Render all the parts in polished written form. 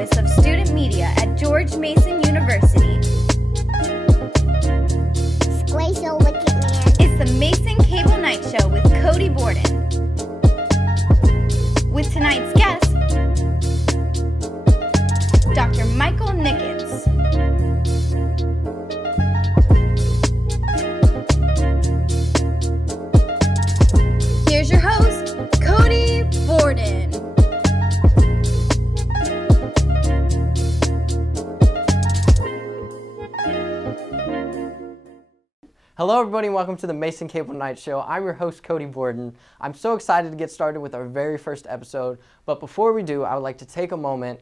Office of Student Media at George Mason University. Glacial Wicket Man. It's the Mason Cable Night Show with Cody Borden. With tonight's guest, Dr. Michael Nickens. Here's your host, Cody Borden. Hello everybody and welcome to the Mason Cable Night Show. I'm your host Cody Borden. I'm so excited to get started with our very first episode, but before we do, I would like to take a moment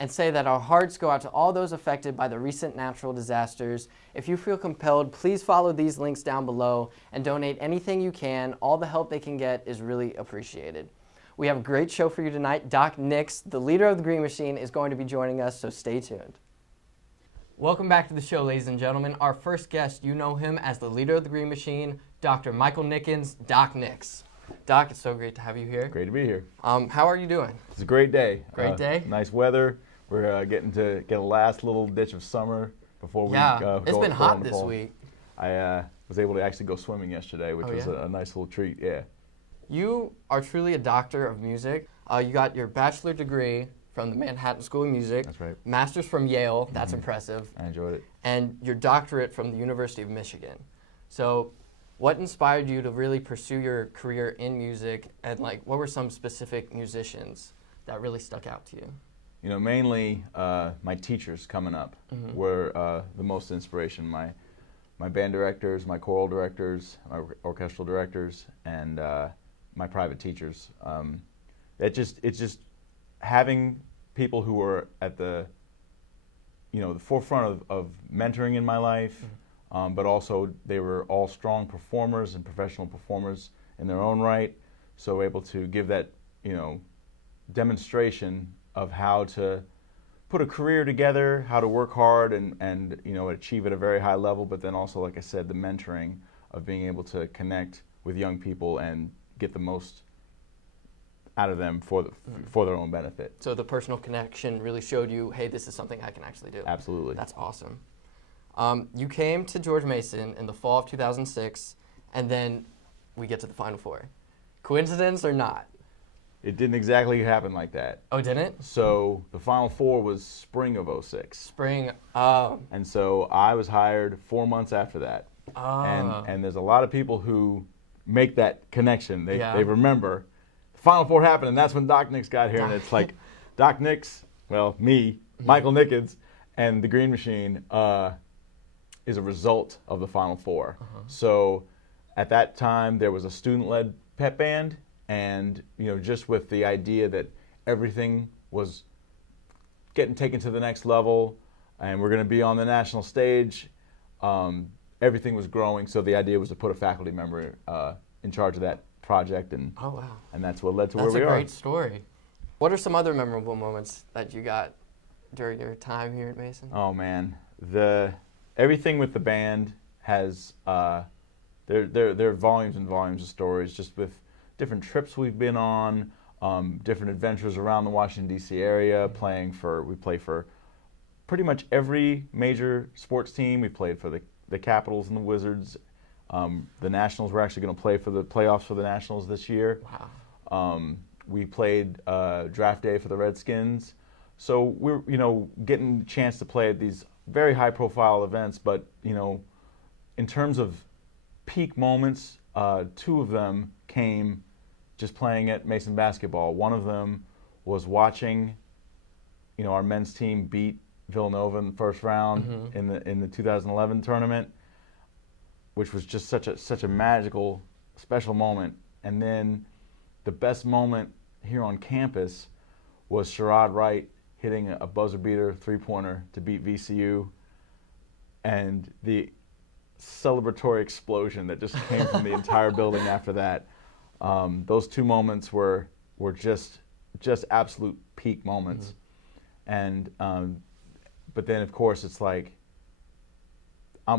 and say that our hearts go out to all those affected by the recent natural disasters. If you feel compelled, please follow these links down below and donate anything you can. All the help they can get is really appreciated. We have a great show for you tonight. Doc Nix, the leader of the Green Machine, is going to be joining us, so stay tuned. Welcome back to the show, ladies and gentlemen. Our first guest, you know him as the leader of the Green Machine, Dr. Michael Nickens, Doc Nix. Doc, it's so great to have you here. Great to be here. How are you doing? It's a great day. Great day? Nice weather. We're getting to get a last little ditch of summer before we go. It's been go hot into this fall. week. I was able to actually go swimming yesterday, which was a nice little treat. Yeah. You are truly a doctor of music. You got your bachelor degree from the Manhattan School of Music. That's right. Master's from Yale. That's impressive. I enjoyed it. And your doctorate from the University of Michigan. So what inspired you to really pursue your career in music, and what were some specific musicians that really stuck out to you? You know, mainly my teachers coming up were the most inspiration. My band directors, my choral directors, my orchestral directors, and my private teachers. It's just having people who were at the forefront of mentoring in my life, but also they were all strong performers and professional performers in their own right, so able to give that demonstration of how to put a career together, how to work hard and achieve at a very high level, but then also, like I said, the mentoring of being able to connect with young people and get the most out of them for their own benefit. So the personal connection really showed you, hey, this is something I can actually do. Absolutely. That's awesome. You came to George Mason in the fall of 2006, and then we get to the Final Four. Coincidence or not? It didn't exactly happen like that. Oh, didn't? So the Final Four was spring of '06. Spring. And so I was hired 4 months after that. And there's a lot of people who make that connection. They remember the Final Four happened, and that's when Doc Nix got here. And it's like Doc Nix, well, me, Michael Nickens, and the Green Machine is a result of the Final Four. So at that time, there was a student-led pep band. And just with the idea that everything was getting taken to the next level, and we're going to be on the national stage, everything was growing. So the idea was to put a faculty member in charge of that project, and and that's what led to where we are. That's a great story. What are some other memorable moments that you got during your time here at Mason? Oh man, everything with the band has there are volumes and volumes of stories, just with different trips we've been on, different adventures around the Washington, D.C. area, we play for pretty much every major sports team. We played for the Capitals and the Wizards. The Nationals, we're actually going to play for the playoffs for the Nationals this year. Wow. We played draft day for the Redskins. So we're, getting a chance to play at these very high-profile events, but, in terms of peak moments, two of them came just playing at Mason basketball. One of them was watching, our men's team beat Villanova in the first round in the 2011 tournament, which was just such a magical, special moment. And then the best moment here on campus was Sherrod Wright hitting a buzzer beater three-pointer to beat VCU, and the celebratory explosion that just came from the entire building after that. Those two moments were just absolute peak moments. And but then of course it's like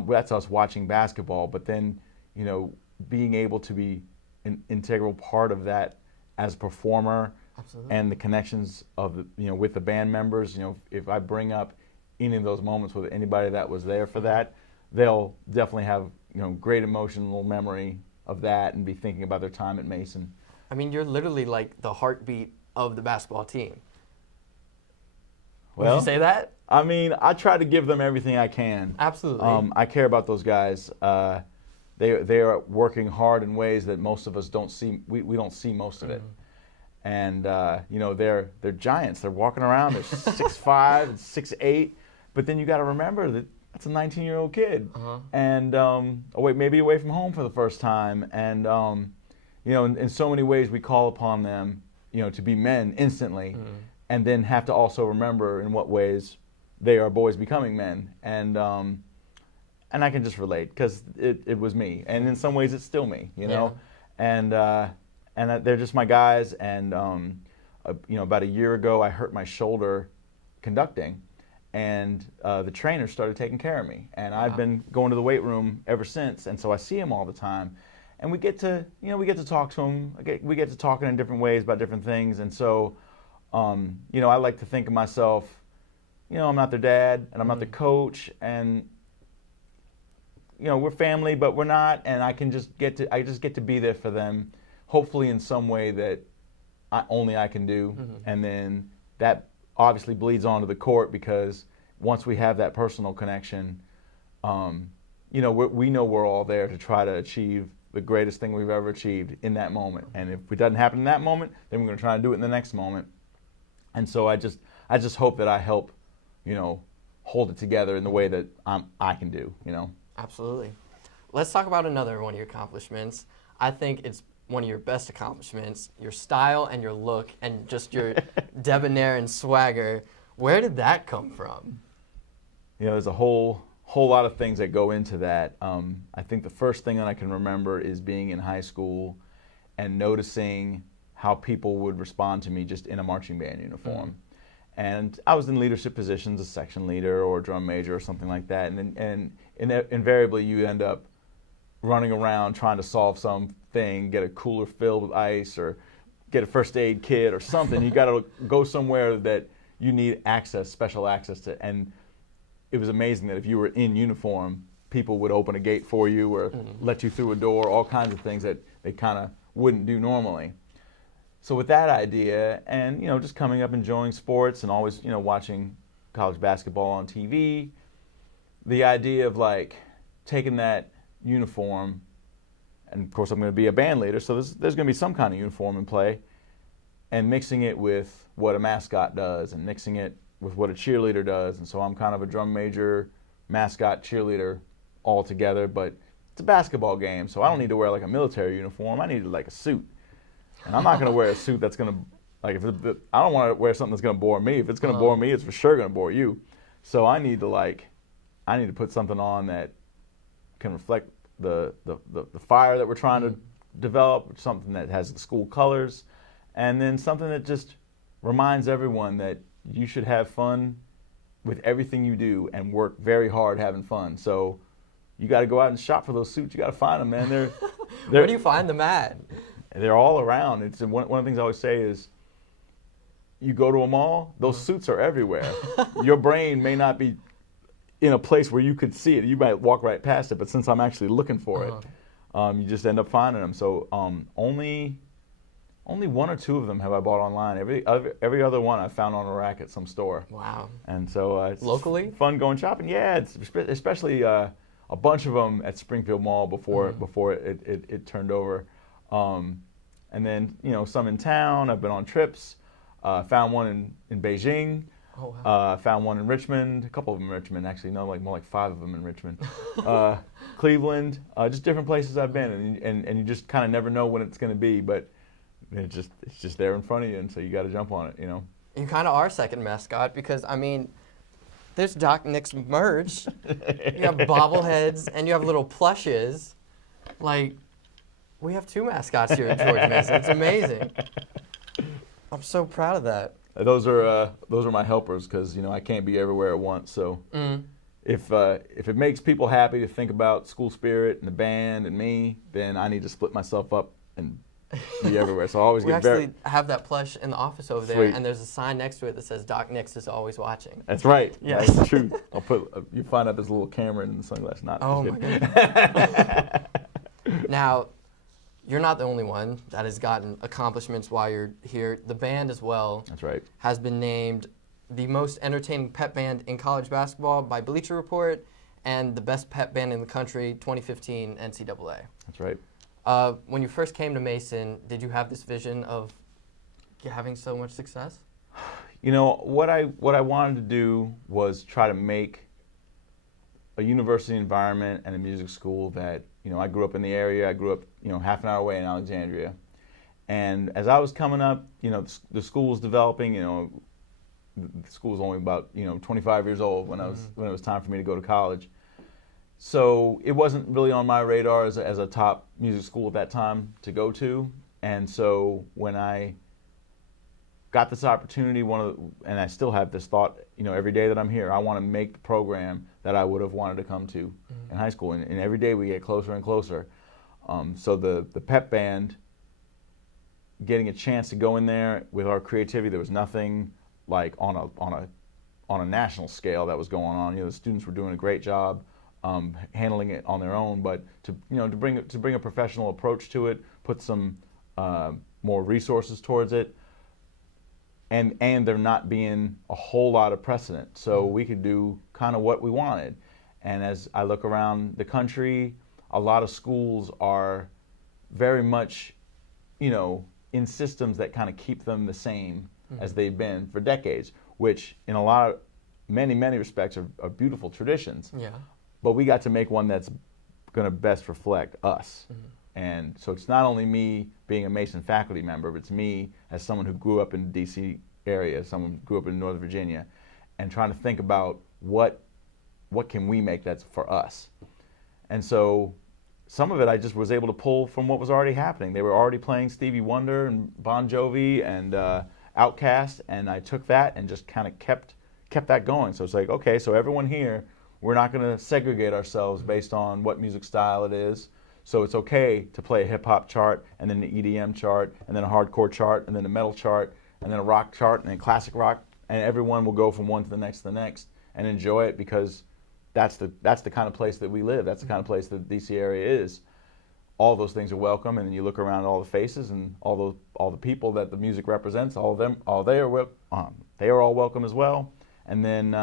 that's us watching basketball, but then being able to be an integral part of that as a performer, Absolutely. and the connections of with the band members. If I bring up any of those moments with anybody that was there for that, they'll definitely have great emotional memory of that and be thinking about their time at Mason. I mean, you're literally like the heartbeat of the basketball team. Would you say that? I mean, I try to give them everything I can. Absolutely. I care about those guys. They are working hard in ways that most of us don't see. We don't see most of it. And they're giants. They're walking around. They're 6'5" and 6'8". But then you got to remember that that's a 19-year-old kid, and maybe away from home for the first time. And in so many ways we call upon them, to be men instantly, and then have to also remember in what ways they are boys becoming men. And I can just relate because it was me, and in some ways it's still me, And they're just my guys. And about a year ago, I hurt my shoulder conducting, and the trainer started taking care of me. And I've been going to the weight room ever since, and so I see him all the time, and we get to talk to him. We get to talking in different ways about different things, and so I like to think of myself, I'm not their dad, and I'm not their coach, and we're family, but we're not, and I just get to be there for them, hopefully in some way that only I can do. And then that obviously bleeds onto the court, because once we have that personal connection, we know we're all there to try to achieve the greatest thing we've ever achieved in that moment. And if it doesn't happen in that moment, then we're going to try and do it in the next moment. And so I just hope that I help, hold it together in the way that I can do, Absolutely. Let's talk about another one of your accomplishments. I think it's one of your best accomplishments, your style and your look and just your debonair and swagger. Where did that come from? There's a whole lot of things that go into that. I think the first thing that I can remember is being in high school and noticing how people would respond to me just in a marching band uniform. And I was in leadership positions, a section leader or a drum major or something like that. And invariably you end up running around trying to solve something, get a cooler filled with ice, or get a first aid kit or something. You got to go somewhere that you need special access to. And it was amazing that if you were in uniform, people would open a gate for you or let you through a door, all kinds of things that they kind of wouldn't do normally. So with that idea, and just coming up enjoying sports and always watching college basketball on TV, the idea of like taking that uniform, and of course I'm going to be a band leader, so there's going to be some kind of uniform in play, and mixing it with what a mascot does and mixing it with what a cheerleader does. And so I'm kind of a drum major, mascot, cheerleader all together, but it's a basketball game, so I don't need to wear like a military uniform. I need like a suit. And I'm not going to wear a suit that's going to, I don't want to wear something that's going to bore me. If it's going to bore me, it's for sure going to bore you. So I need to put something on that can reflect the fire that we're trying to develop, something that has the school colors, and then something that just reminds everyone that you should have fun with everything you do and work very hard having fun. So you got to go out and shop for those suits. You got to find them, man. They're Where do you find them at? They're all around. It's one of the things I always say is, you go to a mall, those suits are everywhere. Your brain may not be in a place where you could see it. You might walk right past it, but since I'm actually looking for it, you just end up finding them. So only one or two of them have I bought online. Every other one I found on a rack at some store. Wow. And so it's locally fun going shopping. Yeah, it's especially a bunch of them at Springfield Mall before it turned over. And then some in town. I've been on trips. Found one in Beijing. Oh, wow. Found one in Richmond. A couple of them in Richmond, actually. No, more like 5 of them in Richmond. Cleveland. Just different places I've been, and you just kind of never know when it's going to be, but it's just there in front of you, and so you got to jump on it. You kind of are second mascot, because I mean, there's Doc Nick's merch. You have bobbleheads and you have little plushes. Like, we have 2 mascots here at George Mason. It's amazing. I'm so proud of that. Those are my helpers, because I can't be everywhere at once. So if it makes people happy to think about school spirit and the band and me, then I need to split myself up and be everywhere. So I always We get actually very. have that plush in the office over there, Sweet. and there's a sign next to it that says Doc Nix is always watching. That's right. Yes. That's true. I'll put. You find out there's a little camera in the sunglasses. Not. Oh just my kidding. Now, you're not the only one that has gotten accomplishments while you're here. The band as well That's right. has been named the most entertaining pep band in college basketball by Bleacher Report and the best pep band in the country 2015 NCAA. That's right. When you first came to Mason, did you have this vision of having so much success? You know, what I wanted to do was try to make a university environment and a music school that, you know, I grew up in the area. I grew up, you know, half an hour away in Alexandria. And as I was coming up, you know, the school was developing. You know, the school was only about, you know, 25 years old when when it was time for me to go to college. So it wasn't really on my radar as a top music school at that time to go to. And so when I got this opportunity, and I still have this thought, you know, every day that I'm here, I want to make the program that I would have wanted to come to in high school. And every day we get closer and closer. So the pep band, getting a chance to go in there with our creativity, there was nothing like on a national scale that was going on. You know, the students were doing a great job handling it on their own, but to bring a professional approach to it, put some more resources towards it, and there not being a whole lot of precedent, so we could do kind of what we wanted. And as I look around the country, a lot of schools are very much, you know, in systems that kind of keep them the same as they've been for decades, which in many respects are beautiful traditions. Yeah. But we got to make one that's going to best reflect us. And so it's not only me being a Mason faculty member, but it's me as someone who grew up in the D.C. area, someone who grew up in Northern Virginia, and trying to think about what can we make that's for us. And so some of it I just was able to pull from what was already happening. They were already playing Stevie Wonder and Bon Jovi and Outkast, and I took that and just kind of kept that going. So it's like, okay, so everyone here, we're not going to segregate ourselves based on what music style it is. So it's okay to play a hip-hop chart, and then an EDM chart, and then a hardcore chart, and then a metal chart, and then a rock chart, and then classic rock, and everyone will go from one to the next, and enjoy it, because that's the kind of place that we live. That's the kind of place that the DC area is. All those things are welcome, and then you look around at all the faces and all the people that the music represents. They are all welcome as well. And then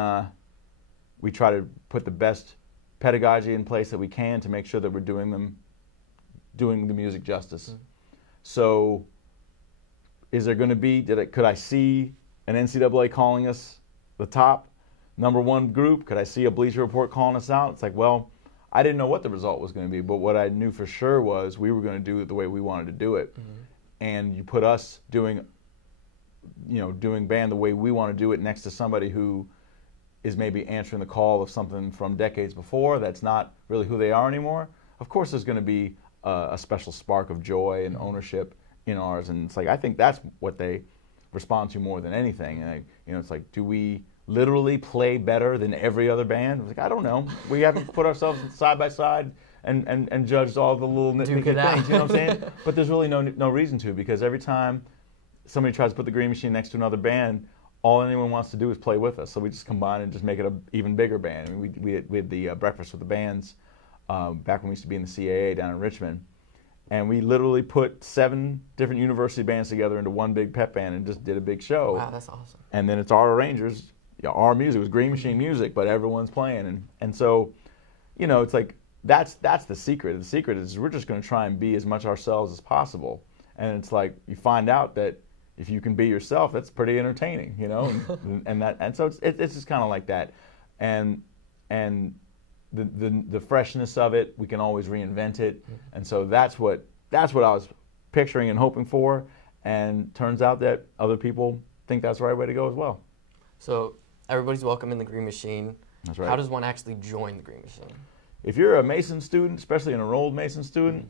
we try to put the best pedagogy in place that we can to make sure that we're doing the music justice. So is there going to be, could I see an NCAA calling us the top #1 group? Could I see a Bleacher Report calling us out? It's like, well, I didn't know what the result was going to be, but what I knew for sure was we were going to do it the way we wanted to do it. And you put us doing band the way we want to do it next to somebody who is maybe answering the call of something from decades before that's not really who they are anymore. Of course there's going to be a special spark of joy and ownership in ours, and it's like, I think that's what they respond to more than anything. And it's like, do we literally play better than every other band? I was like, I don't know. We haven't put ourselves side by side and judged all the little nitpicky things, you know what I'm saying? But there's really no reason to, because every time somebody tries to put the Green Machine next to another band, all anyone wants to do is play with us. So we just combine and just make it an even bigger band. I mean, we had the Breakfast with the Bands back when we used to be in the CAA down in Richmond. And we literally put 7 different university bands together into one big pep band and just did a big show. Wow, that's awesome. And then it's our arrangers, our music. It was Green Machine music, but everyone's playing. And so, it's like, that's the secret. The secret is we're just going to try and be as much ourselves as possible. And it's like, you find out that if you can be yourself, that's pretty entertaining, and so it's just kind of like that. And the freshness of it, we can always reinvent it. And so that's what I was picturing and hoping for, and turns out that other people think that's the right way to go as well. So everybody's welcome in the Green Machine. That's right. How does one actually join the Green Machine? If you're a Mason student, especially an enrolled Mason student,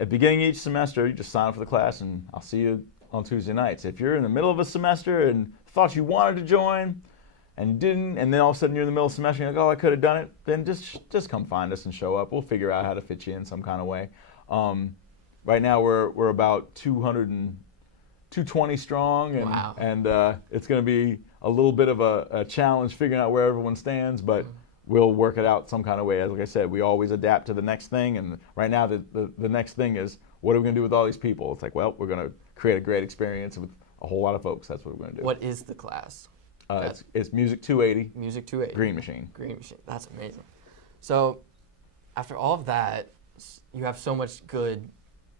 at the beginning of each semester, you just sign up for the class, and I'll see you on Tuesday nights. If you're in the middle of a semester and thought you wanted to join and you didn't, and then all of a sudden you're in the middle of the semester and you're like, oh, I could have done it, then just come find us and show up. We'll figure out how to fit you in some kind of way. right now we're about 220 strong, and Wow. it's going to be a little bit of a challenge figuring out where everyone stands, but we'll work it out some kind of way. As like I said, we always adapt to the next thing, and right now the next thing is, what are we going to do with all these people? It's like, well, we're going to create a great experience with a whole lot of folks. That's what we're going to do. What is the class? It's Music 280, Music 280. Green Machine. Green Machine. That's amazing. So, after all of that, you have so much good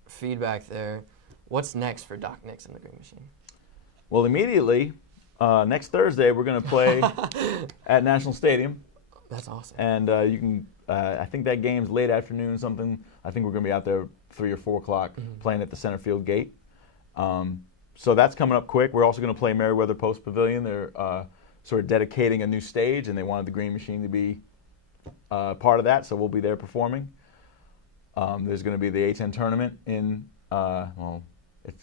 feedback there. What's next for Doc Nix and the Green Machine? Well, immediately, next Thursday, we're going to play at National Stadium. That's awesome. And you can, I think that game's late afternoon, something. I think we're going to be out there 3 or 4 o'clock playing at the center field gate. So that's coming up quick. We're also going to play Merriweather Post Pavilion. They're sort of dedicating a new stage, and they wanted the Green Machine to be part of that, so we'll be there performing. There's going to be the A-10 tournament in,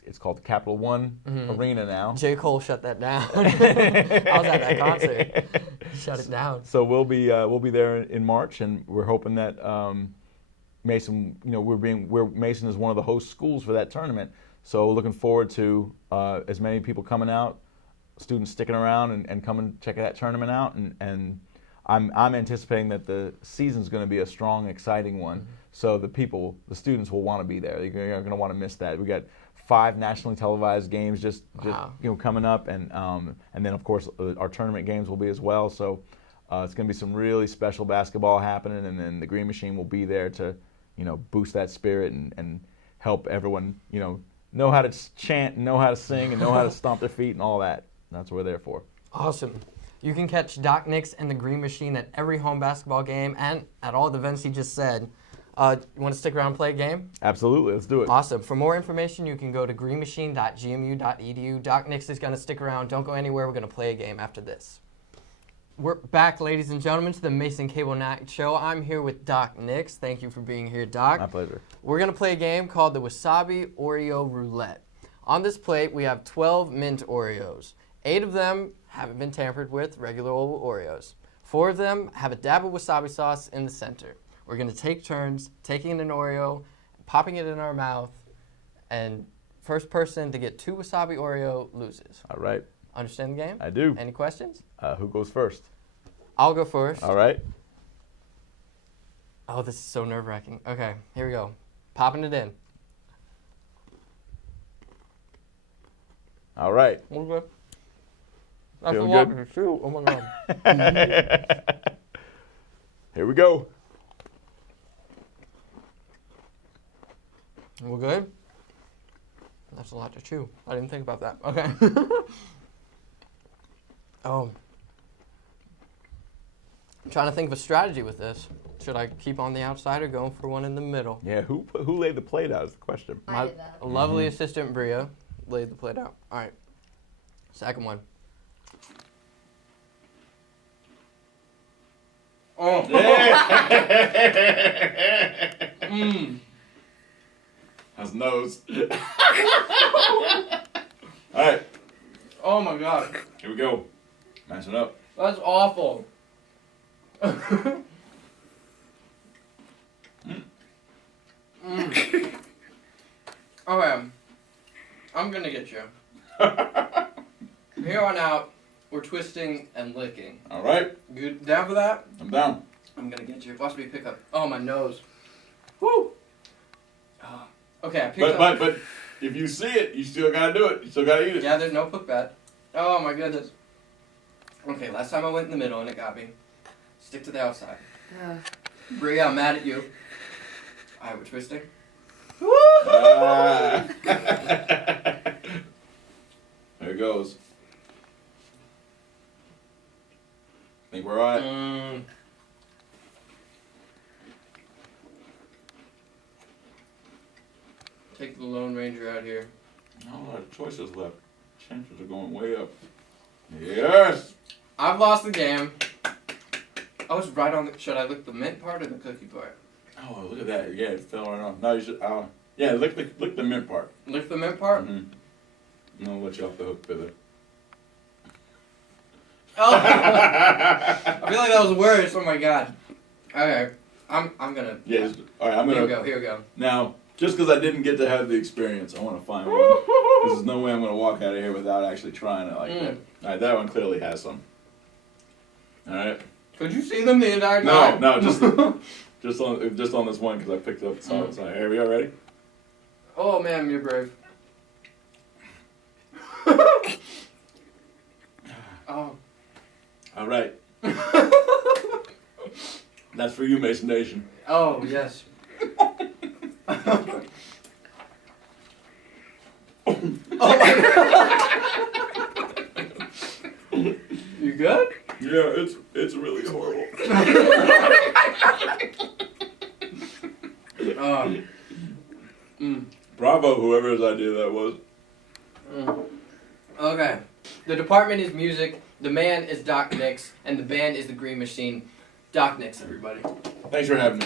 it's called the Capital One Arena now. J. Cole shut that down. I was at that concert. Shut it down. So we'll be there in March, and we're hoping that Mason, Mason is one of the host schools for that tournament. So looking forward to as many people coming out, students sticking around and coming check that tournament out, and I'm anticipating that the season's going to be a strong, exciting one. So the students will want to be there. They're going to want to miss that. We got 5 nationally televised games just coming up, and then of course our tournament games will be as well. So it's going to be some really special basketball happening, and then the Green Machine will be there to boost that spirit and help everyone know how to chant, know how to sing, and know how to stomp their feet and all that. That's what we're there for. Awesome. You can catch Doc Nix and the Green Machine at every home basketball game and at all the events he just said. You want to stick around and play a game? Absolutely. Let's do it. Awesome. For more information, you can go to greenmachine.gmu.edu. Doc Nix is going to stick around. Don't go anywhere. We're going to play a game after this. We're back, ladies and gentlemen, to the Mason Cable Night Show. I'm here with Doc Nix. Thank you for being here, Doc. My pleasure. We're going to play a game called the Wasabi Oreo Roulette. On this plate, we have 12 mint Oreos. 8 of them haven't been tampered with, regular old Oreos. 4 of them have a dab of wasabi sauce in the center. We're going to take turns taking an Oreo, popping it in our mouth, and first person to get 2 wasabi Oreo loses. All right. Understand the game? I do. Any questions? Who goes first? I'll go first. All right. Oh, this is so nerve-wracking. Okay, here we go. Popping it in. All right. Okay. That's Feeling a lot good? to chew. Oh my God. Here we go. We're good? That's a lot to chew. I didn't think about that. Okay. Oh. I'm trying to think of a strategy with this. Should I keep on the outside or going for one in the middle? Yeah, who laid the plate out is the question. I did that. Lovely assistant Bria laid the plate out. All right. Second one. Oh. How's nose? All right, Oh my God. here we go. Mash it up. That's awful. Okay. I'm gonna get you. Here on out, we're twisting and licking. All right, You down for that? I'm down. I'm gonna get you. Watch me pick up. Oh, my nose. Woo! Oh. Okay, I picked up. But if you see it, you still gotta do it. You still gotta eat it. Yeah, there's no put back. Oh my goodness. Okay, last time I went in the middle and it got me. Stick to the outside. Bria, I'm mad at you. Alright, we're twisting. Ah. There it goes. Think we're all right. Take the Lone Ranger out here. Not a lot of choices left. Chances are going way up. Yes! I've lost the game. I was right on the. Should I lick the mint part or the cookie part? Oh, look at that. Yeah, it fell right off. No, you should. Yeah, lick the mint part. Lick the mint part? Mm-hmm. No, I'll let you off the hook for the. Oh! I feel like that was worse. Oh my God. Okay, I'm gonna. Yes. All right, I'm gonna. Here we go. Now, Just because I didn't get to have the experience, I want to find one. There's no way I'm going to walk out of here without actually trying it like that. All right, that one clearly has some. All right. Could you see them the entire No, time? no, just on this one because I picked it up. So here we are. Ready? Oh man, you're brave. Oh. All right. That's for you, Mason Nation. Oh yes. Oh my God. You good? Yeah, it's really horrible. Bravo, whoever's idea that was. Okay. The department is music, the man is Doc Nix, and the band is the Green Machine. Doc Nix, everybody. Thanks for having me.